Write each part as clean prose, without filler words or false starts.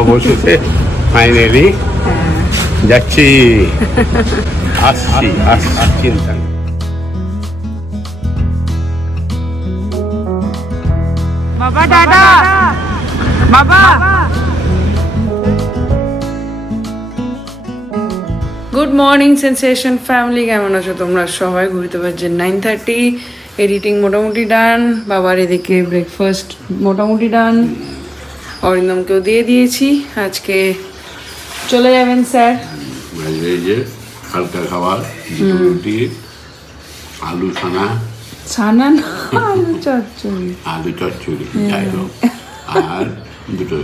অবশেষে ফাইনালি যাচ্ছি, আসছি। বাবা দাদা বাবা গুড মর্নিং সেন্সেশন ফ্যামিলি, কেমন আছো তোমরা সবাই? ঘুরতে পারছে 9:30, এডিটিং মোটামুটি ডান, বাবার এদিকে ব্রেকফাস্ট মোটামুটি ডান, অরিন্দমকেও দিয়ে দিয়েছি। আজকে চলে যাবেন স্যার। এই যে হালকা খাবার, রুটি, আলু ছানা, আলু চচ্চড়ি যাই হোক, আর দুটো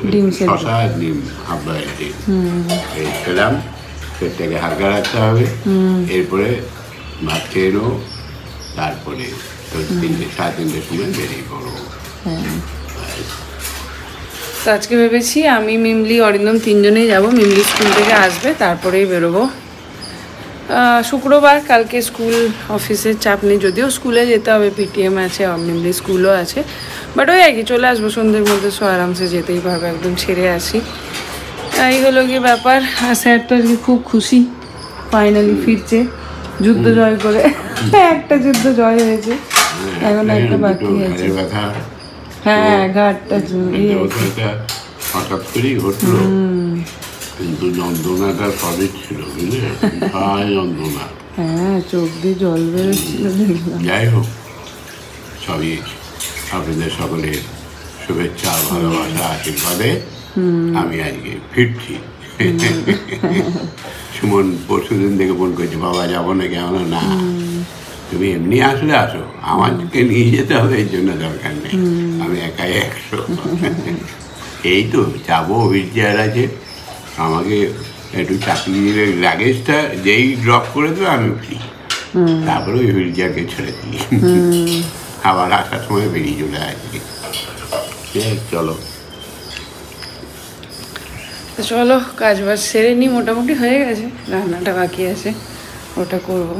শশা, ডিম, হাফ বয়েল ডিম, এই খেলাম। পেটটাকে হালকা রাখতে হবে, এরপরে ভাত খেয়ে নেবো, তারপরে তো 3:30 সময় বেরিয়ে পড়বো। তো আজকে ভেবেছি আমি, মিমলি, অরিন্দম তিনজনেই যাব। মিমলি স্কুল থেকে আসবে, তারপরেই বেরোবো। শুক্রবার, কালকে স্কুল অফিসের চাপ নেই, যদিও স্কুলে যেতে হবে, পিটিএম আছে, মিমলি স্কুলও আছে, বাট ওই আর কি চলে আসবো সন্ধ্যের মধ্যে, সো আরামসে যেতেই পারবো, একদম ছেড়ে আসি। এই হলো কি ব্যাপার। আর স্যার তো আজকে খুব খুশি, ফাইনালি ফিরছে যুদ্ধ জয় করে। একটা যুদ্ধ জয় হয়েছে, এখন একটা বাকি আছে। হ্যাঁ, ঘাটটা হঠাৎ করেই ঘটলো, কিন্তু যন্ত্রণাটা সবই ছিল, বুঝলে, যন্ত্রণা। হ্যাঁ, চোখ দিয়ে জল বেরোচ্ছিল। যাই হোক, সবই আপনাদের সকলের শুভেচ্ছা, ভালোবাসা, আশীর্বাদে আমি আজকে ফিরছি। সুমন পরশুদিন থেকে ফোন করছি, বাবা যাবো না, কেমন? না, তুমি এমনি আসলে আসো, আমাকে নিয়ে যেতে হবে এর জন্য দরকার নেই, আমি একাই 100। এই তো যাবো, হুইল চেয়ার আছে, আমাকে একটু চাকরির লাগেজটা যেই ড্রপ করে দেবে আমি উঠি, তারপরে ওই হুইল চেয়ারকে ছেড়ে দিই, আবার আসার সময় বেরিয়ে চলে আসি। চলো চলো, কাজ বাজ সেরে নি, মোটামুটি হয়ে গেছে, রান্নাটা বাকি আছে, ওটা করবো।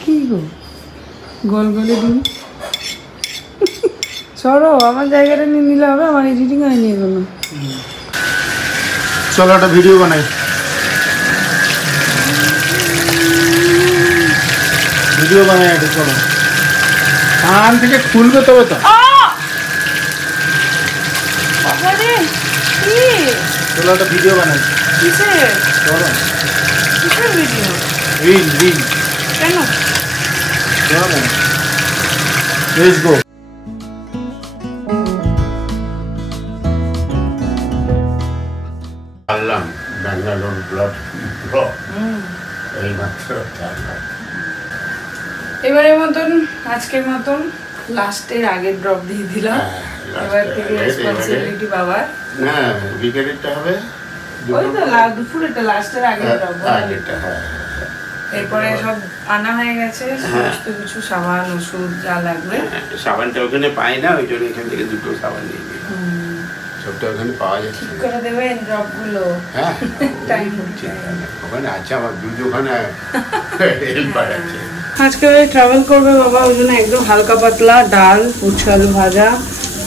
কি গো, গোল গোলে দিন সরো, আমার জায়গাটা নিয়ে নিলে হবে, আমার এডিটিং হয়নি এগুলো। চলো একটা ভিডিও বানাই, একটা চলো, কান থেকে খুলবে তবে তো। চলো একটা ভিডিও বানাই। চলো, রিল কেন? Let's go. ব্যাঙ্গালোর ব্লগ এই মাত্র এবারের মতন, আজকের মতন লাস্টের আগের ড্রপ দিয়ে দিলাম। এবার থেকে রেসপন্সিবিলিটি বাবার। না, বিকেলেরটা হবে, ওই তো দুপুরেরটা, লাস্টের আগের ড্রপ। এরপরে সব আনা হয়ে গেছে, সমস্ত কিছু, সাবান, ওষুধ যা লাগবে। সাবানটা ওখানে পাই না, ওই জন্য এখান থেকে দুটো সাবান নিয়ে নিই, সবটা ওখানে পাওয়া যাচ্ছে। ঠিক করে দেবেন ড্রপগুলো। হ্যাঁ, টাইম হচ্ছে ওখানে আছে, আমার ওখানে হেল্পার আছে। আজকে ট্রাভেল করবে বাবা, ওই জন্য একদম হালকা পাতলা ডাল, উচ্ছে আলু ভাজা,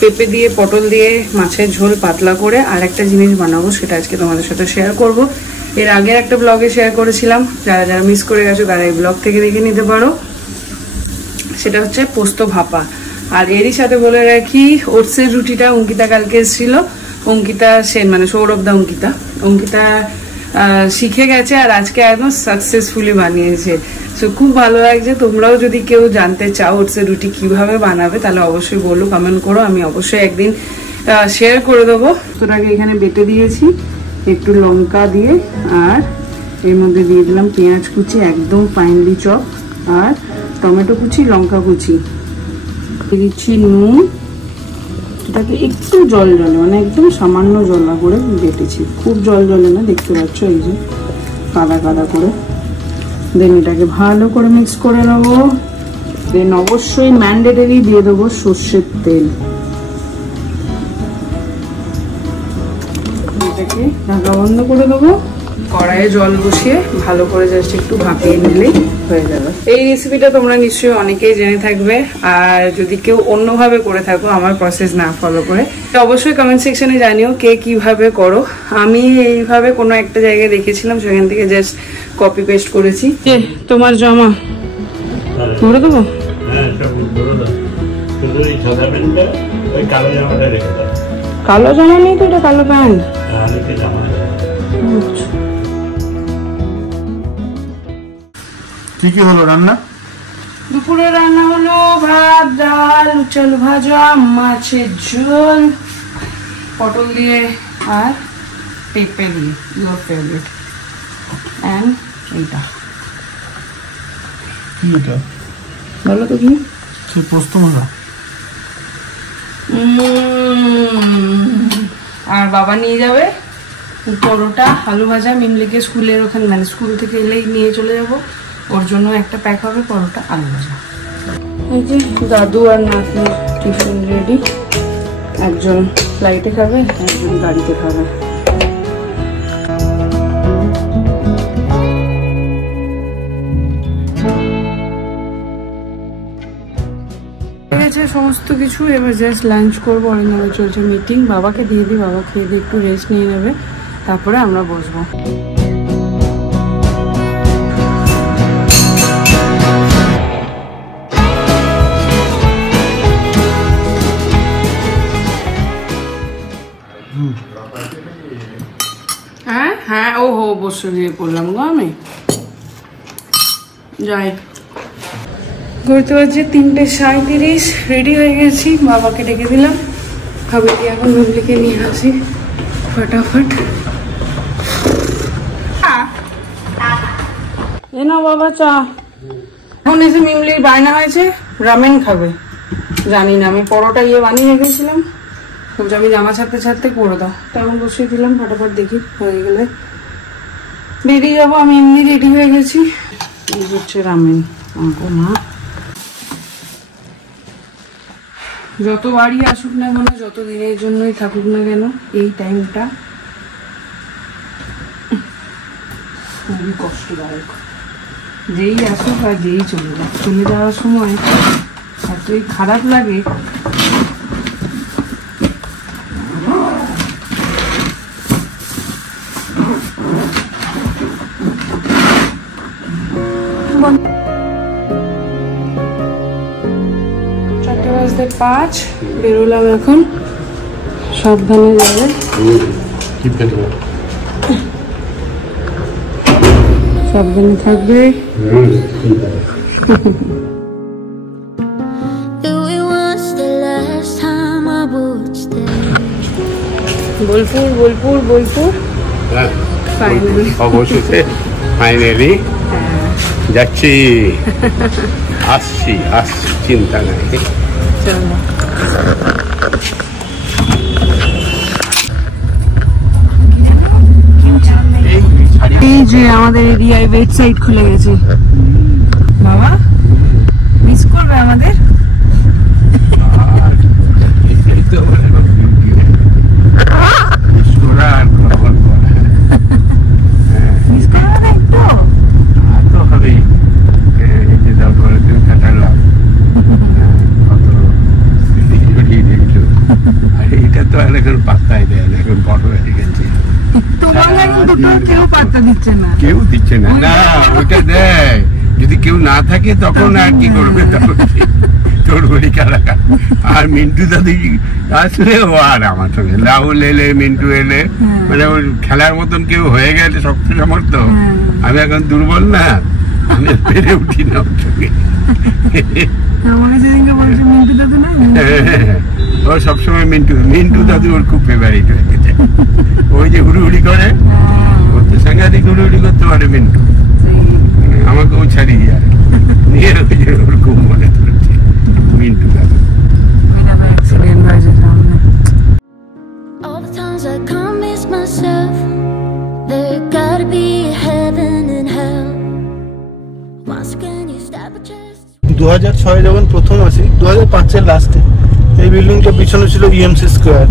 পেঁপে দিয়ে, পটল দিয়ে মাছের ঝোল পাতলা করে, আর একটা জিনিস বানাবো, সেটা আজকে তোমাদের সাথে শেয়ার করব। এর আগের একটা ব্লগে শেয়ার করেছিলাম, যারা যারা মিস করে গেছো তারা এই ব্লগ থেকে দেখে নিতে পারো। সেটা হচ্ছে পোস্ত ভাপা। আর এরই সাথে বলে রাখি, ওটসের রুটিটা অঙ্কিতা কালকে এসেছিল, অঙ্কিতা সেন, মানে সৌরভ দা অঙ্কিতা শিখে গেছে, আর আজকে একদম সাকসেসফুলি বানিয়েছে। সো খুব ভালো লাগছে। তোমরাও যদি কেউ জানতে চাও ওটসের রুটি কিভাবে বানাবে, তাহলে অবশ্যই বলো, কমেন্ট করো, আমি অবশ্যই একদিন শেয়ার করে দেবো। তোটাকে এখানে বেটে দিয়েছি, একটু লঙ্কা দিয়ে, আর এর মধ্যে দিয়ে দিলাম পেঁয়াজ কুচি, একদম ফাইনলি চপ, আর টমেটো কুচি, লঙ্কা কুচি, দিচ্ছি নুন। এটাকে একটু জল জলে, মানে একদম সামান্য জলা করে বেটেছি, খুব জল জলে না, দেখতে পাচ্ছ এই যে কাদা কাদা করে। দেন এটাকে ভালো করে মিক্স করে নেবো। দেন অবশ্যই ম্যান্ডেটরি দিয়ে দেবো সর্ষের তেল। এটাকে ঢাকা বন্ধ করে দেবো, কড়াইয়ে জল বসিয়ে ভালো করে জাস্ট একটু ভাপিয়ে নিলেই হয়ে যাবে। এই রেসিপিটা তোমরা নিশ্চয়ই অনেকেই জেনে থাকবে, আর যদি কেউ অন্যভাবে করে থাকো আমার প্রসেস না ফলো করে, অবশ্যই কমেন্ট সেকশনে জানিও কে কিভাবে করো। আমি এইভাবে কোনো একটা জায়গায় দেখেছিলাম, সেখান থেকে জাস্ট কপি পেস্ট করেছি। তোমার জামা ধরে দেবো? কালো জামা নেই তো, এটা কালো প্যান্ট। কি কি হলো রান্না? দুপুরে রান্না হলো ভাত, ডাল, উচ্ছে আলু ভাজা, মাছের ঝোল, পটল দিয়ে আর পেঁপে দিয়ে, ইউর ফেভারিট। অ্যান্ড এইটা কি এটা? বলো তো কি? সে পোস্ত মাখা। আর বাবা নিয়ে যাবে পরোটা, আলু ভাজা। মিমলিকে স্কুলের ওখানে, মানে স্কুল থেকে এলেই নিয়ে চলে যাব, ওর জন্য একটা প্যাক হবে পরোটা, আলু ভাজা। এই যে দাদু আর নাতনি টিফিন রেডি। একজন ফ্লাইটে খাবে, একজন গাড়িতে খাবে। সমস্ত কিছু এবার জাস্ট লাঞ্চ করবো। অরিন্দমের চলছে মিটিং, বাবাকে দিয়ে দিই, বাবা খেয়ে দিয়ে একটু রেস্ট নিয়ে নেবে, তারপরে আমরা বসবো। হ্যাঁ হ্যাঁ, ও হো বসে দিয়ে পড়লাম গো আমি। যাই, ঘুরতে পারছি 3:37, রেডি হয়ে গেছি, বাবাকে ডেকে দিলাম। ভাবিকে এখন মিমলিকে নিয়ে আসি ফটাফট। এ নাও বাবা চা। এখন এসে মিমলির বায়না হয়েছে রামেন খাবে। জানি না, আমি পরোটা বানিয়ে রেখেছিলাম, বলছি আমি জামা ছাড়তে ছাড়তে করে দাও, তেমন বসিয়ে দিলাম। ফটাফট দেখি হয়ে গেলে বেরিয়ে যাবো। আমি এমনি রেডি হয়ে গেছি। এই হচ্ছে রামেন। মা যত বাড়ি আসুক না কেন, যত দিনের জন্যই থাকুক না কেন, এই টাইমটা খুবই কষ্টদায়ক। যেই আসুক আর যেই চলে যাক, চলে যাওয়ার সময় এতই খারাপ লাগে। পাঁচ বেরোলাম এখন, সাবধানে যাবে, সাবধানে থাকবে। বোলপুর বোলপুর বোলপুর অবশেষে ফাইনালি যাচ্ছি, আসছি আসছি, চিন্তা নাই। এই যে আমাদের এরিয়ায় ওয়েবসাইট খুলে গেছে। বাবা মিস করবে আমাদের। কেউ দিচ্ছে না, না ওইটা দেয়, যদি কেউ না থাকে তখন আর কি করবে, তোর বলি কারা। আর মিন্টু দাদি আসলে ও আর আমার সঙ্গে, রাহুল এলে, মিন্টু এলে, মানে ওর খেলার মতন কেউ হয়ে গেলে শক্ত সামর্থ্য। আমি এখন দুর্বল না, আমি পেরে উঠি না ওর সঙ্গে। ও সবসময় মিন্টু দাদু ওর খুব ফেভারিট হয়ে গেছে। ওই যে হুড়ি করে, সাংঘাতিক হুড়ি করতে পারে মিন্টু, আমাকেও ছাড়িয়ে আর নিয়ে ওর খুব মনে ধরেছে মিন্টু দাদু। দু 2006 যখন প্রথম আসি, 2005-এর লাস্টে, এই বিল্ডিংটা পিছনে ছিল EMC স্কোয়ার,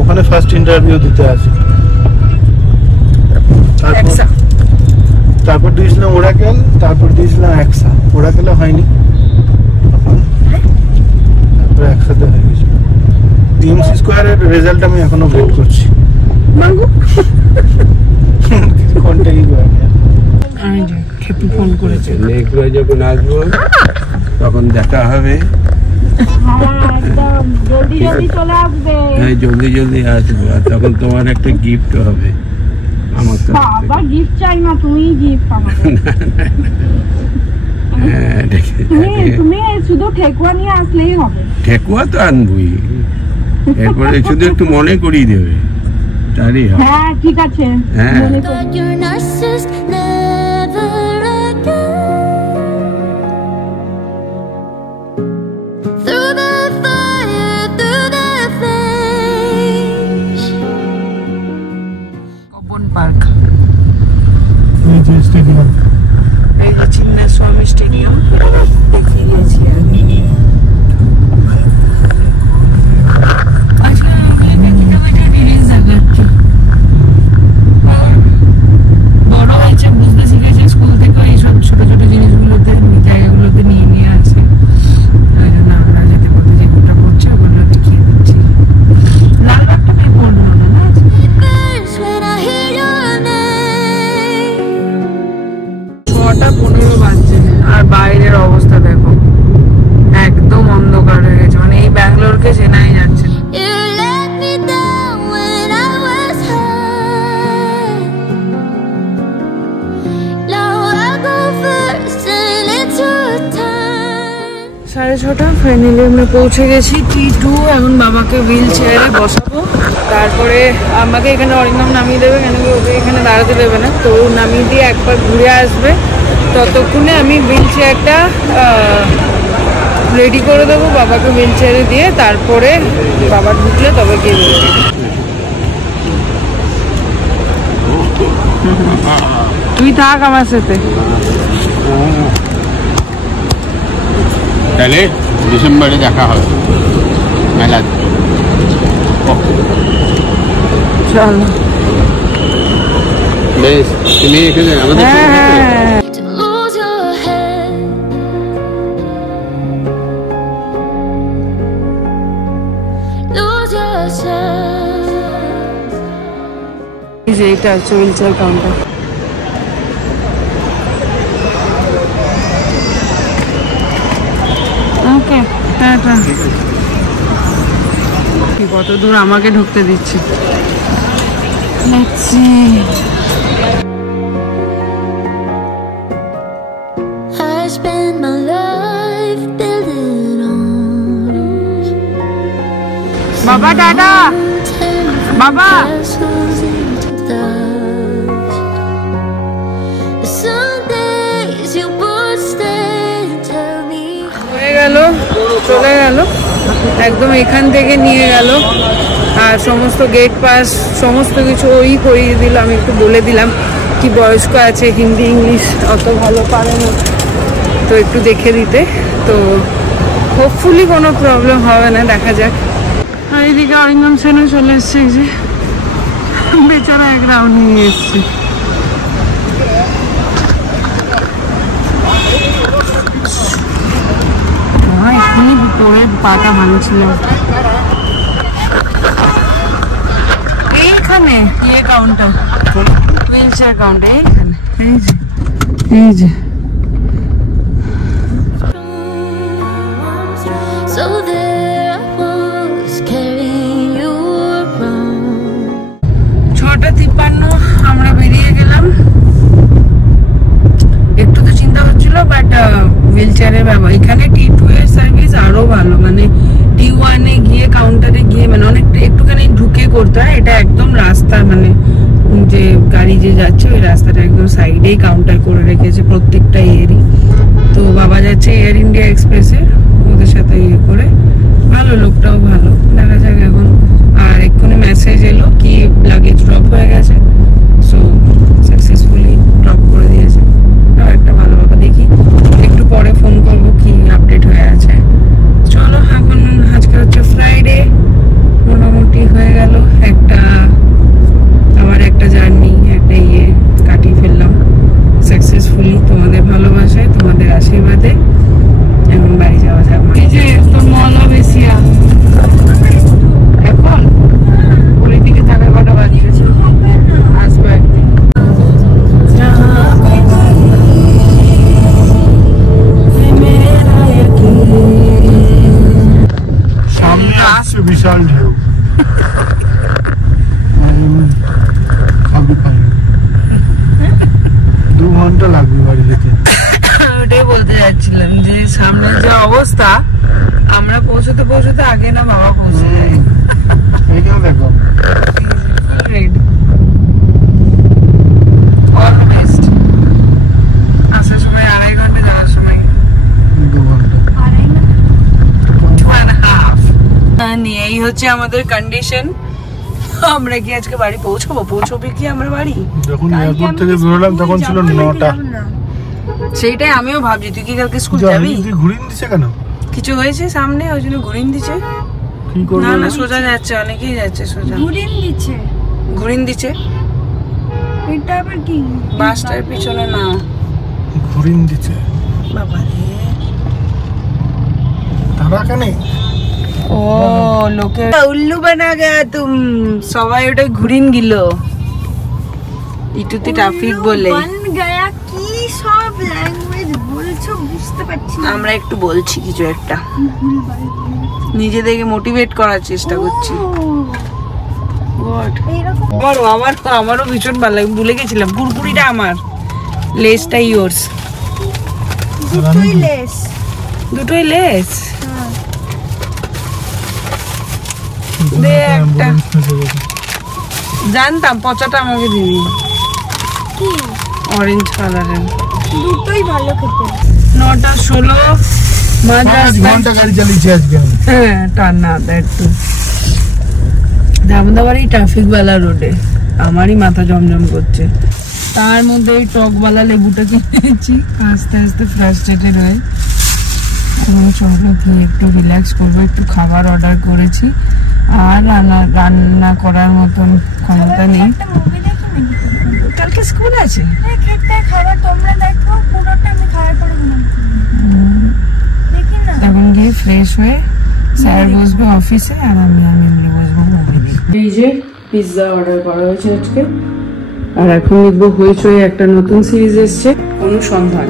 ওখানে ফার্স্ট ইন্টারভিউ দিতে আসি। তারপর দিয়েছিলাম ওরাকেল, তারপর দিয়েছিলাম একসা। ওরাকেলে হয়নি, তারপর একসাথে হয়ে গেছিল। টিএমসি স্কোয়ারের রেজাল্ট আমি এখনো ওয়েট করছি। খেপি ফোন করেছে, যখন আসবো তখন দেখা হবে। হ্যাঁ, জলদি জলদি আসবো, আর তখন তোমার একটা গিফট হবে। আমার বাবা গিফট চাই না, তুমি গিফট আমাকে। তুমি শুধু ঠেকুয়া নিয়ে আসলেই হবে। ঠেকুয়া তো আনবই, এরপরে শুধু একটু মনে করিয়ে দেবে, তারই হবে। হ্যাঁ ঠিক আছে। হ্যাঁ পার্ক, এই যে স্টেডিয়াম, এই যে চিন্নাস্বামী স্টেডিয়াম দেখিয়ে দিয়েছি আমি। আজকে বড় হয়েছে, বুঝতে শিখেছে, স্কুল থেকে এইসব ছোট ছোট জিনিসগুলোতে জায়গাগুলোতে নিয়ে নিয়ে আসে। ওই জন্য আমরা যেতে বলতে যেগুলো করছে ওগুলো দেখিয়ে দিচ্ছি। লালবাগটা মেয়ে পড়লো না না, 6:15 বাজছে, আর বাইরের অবস্থা দেখো, একদম অন্ধকার হয়ে গেছে। মানে এই ব্যাঙ্গালোরকে চেনাই যাচ্ছে না। সাড়ে 6টা ফাইনালি আমরা পৌঁছে গেছি T2। এখন বাবাকে হুইল চেয়ারে বসাবো, তারপরে আমাকে এখানে অরিন্দম নামিয়ে দেবে, কেন কি ওকে এখানে দাঁড়াতে দেবে না, তো নামিয়ে দিয়ে একবার ঘুরে আসবে। ততক্ষণে আমি হুইল চেয়ারটা রেডি করে দেবো বাবাকে হুইল চেয়ারে দিয়ে, তারপরে বাবা ঢুকলে তবে গিয়ে বলছি। তুই থাক আমার সাথে। তাহলে ডিসেম্বরে দেখা হবে মেলা। চলো বেশ, তুমি এখানে আমাদের যে এটা হচ্ছে হুইল চেয়ার কাউন্টার। ওকে টাটা। কত দূর আমাকে ঢুকতে দিচ্ছে, দেখছি। বাবা টাটা, বাবা। হয়ে গেল, চলে গেল, একদম এখান থেকে নিয়ে গেল, আর সমস্ত গেট পাস সমস্ত কিছু ওই করিয়ে দিল। আমি একটু বলে দিলাম কি বয়স্ক আছে, হিন্দি ইংলিশ অত ভালো পারে না, তো একটু দেখে দিতে। তো হোপফুলি কোনো প্রবলেম হবে না, দেখা যাক। আর এইদিকে অরিন্দম সেনও চলে এসছে, এই যে বেচারা এক রাউন্ড নিয়ে এসছে। এখনই পরে পাটা ভাঙছিলাম। এইখানে ইয়ে কাউন্টার, হুইল চেয়ার কাউন্টার এইখানে, এই যে এই যে। So there I was carrying you around. 6:53 আমরা বেরিয়ে গেলাম। একটু তো চিন্তা হচ্ছিল, বাট হুইল চেয়ারের ব্যবহার এখানে T2 এর সার্ভিস আরো ভালো। মানে T1 এ গিয়ে কাউন্টারে গিয়ে মানে অনেকটা একটুখানি ঢুকে করতে হয়, এটা একদম রাস্তা, মানে যে গাড়ি যে যাচ্ছে ওই রাস্তাটা একদম সাইডেই কাউন্টার করে রেখেছে প্রত্যেকটা এরই। তো বাবা যাচ্ছে এয়ার ইন্ডিয়া এক্সপ্রেসে, ওদের সাথে ইয়ে করে, ভালো, লোকটাও ভালো। দেখা যাক এখন। আর এক্ষুনি মেসেজ এলো কি লাগেজ ড্রপ হয়ে গেছে, সো সাকসেসফুলি ড্রপ করে দিয়েছে। একটা ভালো ব্যাপার, দেখি একটু পরে ফোন করবো কি আপডেট হয়ে আছে। চলো এখন, আজকে হচ্ছে ফ্রাইডে, মোটামুটি হয়ে গেল একটা, আবার একটা জার্নি, একটা ইয়ে বিশাল ঢেউ। খাবি খাবি 2 ঘন্টা লাগবে বাড়ি যেতে। ওটাই বলতে যাচ্ছিলাম যে সামনের যে অবস্থা, আমরা পৌঁছতে পৌঁছতে আগে না বাবা পৌঁছে যায়। এইখানে দেখো রেড অলমোস্ট আসার সময় 2.5 ঘন্টা, যাওয়ার সময় 2 ঘন্টা। এই হচ্ছে আমাদের কন্ডিশন। আমরা কি আজকে বাড়ি পৌঁছবে কি আমরা বাড়ি? যখন এয়ারপোর্ট থেকে বেরোলাম তখন ছিল 9টা। সেইটাই আমিও ভাবছি, তুই কি কালকে স্কুল যাবি? ঘুরিয়ে দিচ্ছে কেন? কিছু হয়েছে সামনে, ওই জন্য ঘুরিয়ে দিচ্ছে। কি করবে? না না, সোজা যাচ্ছে, অনেকেই যাচ্ছে সোজা। ঘুরিয়ে দিচ্ছে। এটা আবার কি? বাসটার পিছনে না, ঘুরিয়ে দিচ্ছে বাবা রে। তারা কেন? ও লোকে উল্লু বানা গয়া তুম, সবাই ওটা ঘুরিয়ে দিল ইটুতে ট্রাফিক বলে। বন গয়া কি সব ল্যাঙ্গুয়েজ বলছো বুঝতে পারছি না। আমরা একটু বলছি কিছু একটা, নিজেদেরকে মোটিভেট করার চেষ্টা করছি। আমারও ভীষণ ভালো লাগে, ভুলে গেছিলাম। কুরকুরিটা আমার, লেসটা ইয়োর্স। দুটোই লেস। দে একটা, জানতাম পচাটা আমাকে দিবি। অরেঞ্জ কালারের দুটোই ভালো খেতে। 9:16 ঘন্টা গাড়ি চালিয়েছি আজকে। হ্যাঁ টানা একটু দামদাবাড়ি ট্রাফিক বালা রোডে আমারই মাথা জমজম করছে। তার মধ্যে ওই টকবালা লেবুটা কিনেছি, আস্তে আস্তে ফ্রাস্ট্রেটেড হয়ে। চলো গিয়ে একটু রিল্যাক্স করবো, একটু খাবার অর্ডার করেছি। আর রান্না করার মতন ক্ষমতা নেই, কালকে স্কুল আছে। এখন গিয়ে ফ্রেশ হয়ে স্যার বসবে অফিসে, আর আমি বসবো মুভি দেখবো। এই যে পিৎজা অর্ডার করা হয়েছে আজকে, আর এখন দেখবো হইচই একটা নতুন সিরিজ এসছে, অনুসন্ধান।